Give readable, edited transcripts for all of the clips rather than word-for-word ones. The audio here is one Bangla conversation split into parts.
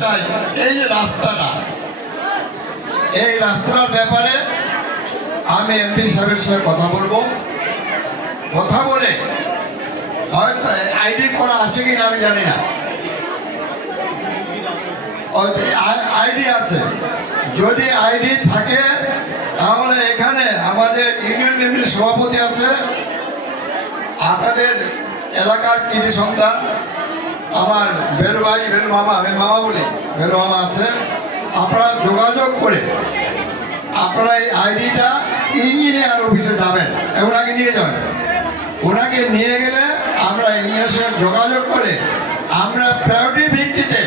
চাই এই যে রাস্তাটা, এই রাস্তাটার ব্যাপারে আমি এমপি সাহেবের সাথে কথা বলবো। কথা বলে হয়তো আইডি করা আছে কিনা আমি জানি না, আইডি আছে। যদি আইডি থাকে তাহলে এখানে আমাদের ইউনিয়ন মেম্বারের সভাপতি আছে, আপনাদের এলাকার কৃতি সন্তান আমার বেলু ভাই, বেলু মামা, আমি মামা বলি, বেলু মামা আছে। আপনারা যোগাযোগ করে আপনারা এই আইডিটা ইঞ্জিনিয়ার অফিসে যাবেন, ওনাকে নিয়ে যাবেন। ওনাকে নিয়ে গেলে আমরা ইঞ্জিনিয়ারের সঙ্গে যোগাযোগ করে আমরা প্রায়োরিটি ভিত্তিতে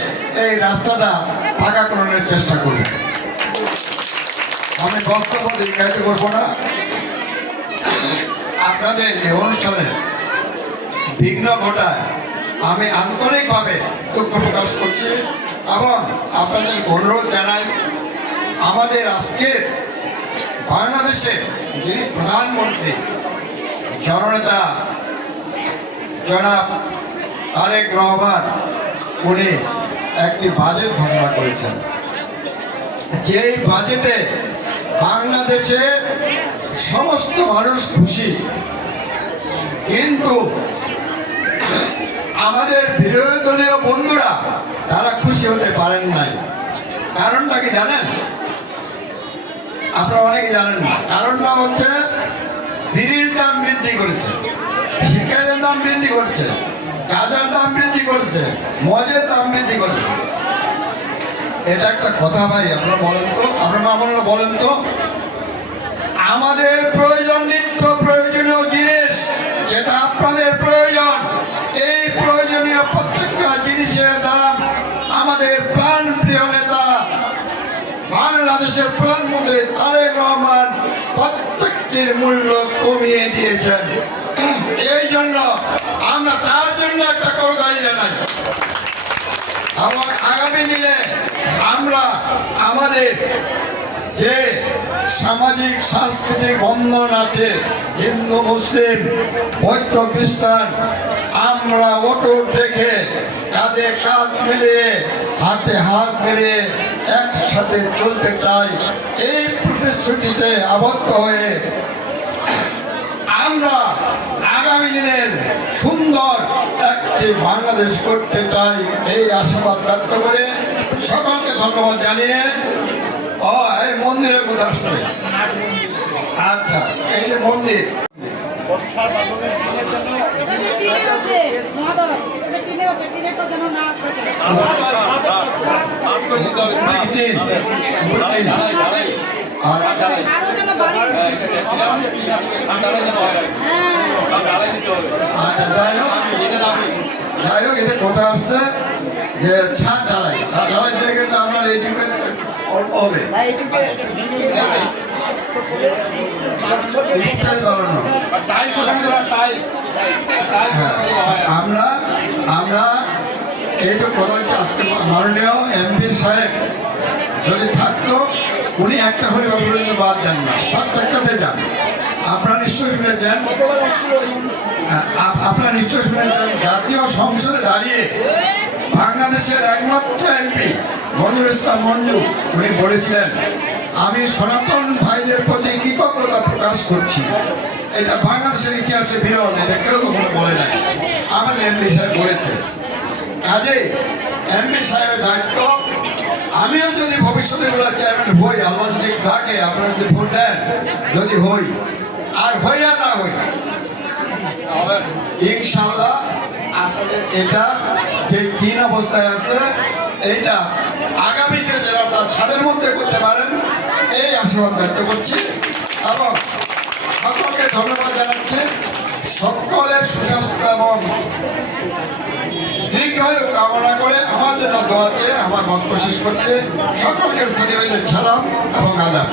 এই রাস্তাটা পাকাকরণের চেষ্টা করি। আমি বক্তব্য দীর্ঘায়িত করবো না। আপনাদের এই অনুষ্ঠানে বিঘ্ন ঘটায় আমি আন্তরিকভাবে দুঃখ প্রকাশ করছি এবং আপনাদের অনুরোধ জানাই, আমাদের আজকের বাংলাদেশের যিনি প্রধানমন্ত্রী জননেতা জনাব তারেক রহমান, উনি একটি বাজেট ঘোষণা করেছেন। যেই বাজেটে বাংলাদেশের সমস্ত মানুষ খুশি, কিন্তু আমাদের বিরোধী দলীয় বন্ধুরা তারা খুশি হতে পারেন নাই। কারণটা কি জানেন? আপনারা অনেকে জানেন না। কারণটা হচ্ছে বিড়ির দাম বৃদ্ধি করেছে, সিগারেটের দাম বৃদ্ধি করেছে, গাঁজার দাম বৃদ্ধি করেছে, মদের দাম বৃদ্ধি করেছে। এটা একটা কথা ভাই, আপনারা বলেন তো, আপনারা মামুনরা বলেন তো, আমাদের প্রয়োজন, নিত্য প্রয়োজনীয় জিনিস যেটা আপনাদের প্রয়োজন, এই প্রয়োজনীয় প্রত্যেকটা জিনিসের দাম আমাদের প্রাণ প্রিয় নেতা বাংলাদেশের প্রধানমন্ত্রী তারেক রহমান প্রত্যেকটির মূল্য কমিয়ে দিয়েছেন। এই জন্য আমরা তার জন্য একটা করতালি জানাই এবং আগামী দিনে আমরা আমাদের যে সামাজিক সাংস্কৃতিক বন্ধন আছে, হিন্দু মুসলিম বৌদ্ধ খ্রিস্টান, আমরা অটুট রেখে কাঁধে কাঁধ মিলিয়ে হাতে হাত মিলিয়ে একসাথে চলতে চাই। এই প্রতিশ্রুতিতে আবদ্ধ হয়ে আমরা আগামী দিনের সুন্দর একটি বাংলাদেশ করতে চাই, এই আশাবাদ ব্যক্ত করে সকলকে ধন্যবাদ জানিয়ে এই মন্দিরের কথা আসছে। আচ্ছা, এই যে মন্দির আচ্ছা, যাই হোক এটা কথা আসছে যে ছাদ ঢালাই দিয়ে কিন্তু আপনার এইটুকু অল্প হবে। আমরা এইটুকু কথা হচ্ছে, আজকে মাননীয় এমপি সাহেব যদি থাকতো উনি একটা করে বছর বাদ যান না, প্রত্যেকটাতে যান। আপনারা নিশ্চয়ই শুনেছেন, জাতীয় সংসদে দাঁড়িয়ে বাংলাদেশের একমাত্র এমপি মঞ্জুর ইসলাম মঞ্জু, উনি বলেছিলেন, আমি সনাতন ভাইদের প্রতি কৃতজ্ঞতা প্রকাশ করছি। এটা বাংলাদেশের ইতিহাসে বিরল, এটা কেউ কখনো বলে নাই, আমাদের এমপি সাহেব বলেছে। কাজেই এমপি সাহেবের দায়িত্ব, আমিও যদি ভবিষ্যতে চেয়ারম্যান হই, আল্লাহ যদি ডাকে, আপনারা যদি ভোট দেন, যদি হই আর হই আর না হই, ইনশাআল্লাহ আপনাদের এটা যে তিন অবস্থায় আছে এইটা আগামীতে যেন আপনারা ছাদের মধ্যে করতে পারেন, এই আশীর্বাদ ব্যক্ত করছি এবং সকলকে ধন্যবাদ জানাচ্ছি। সকলের সুস্বাস্থ্য এবং দীর্ঘায়ু কামনা করে আমার জন্য দোয়াতে আমার বক্তব্য শেষ করছে। সকলকে সালাম এবং আদাব।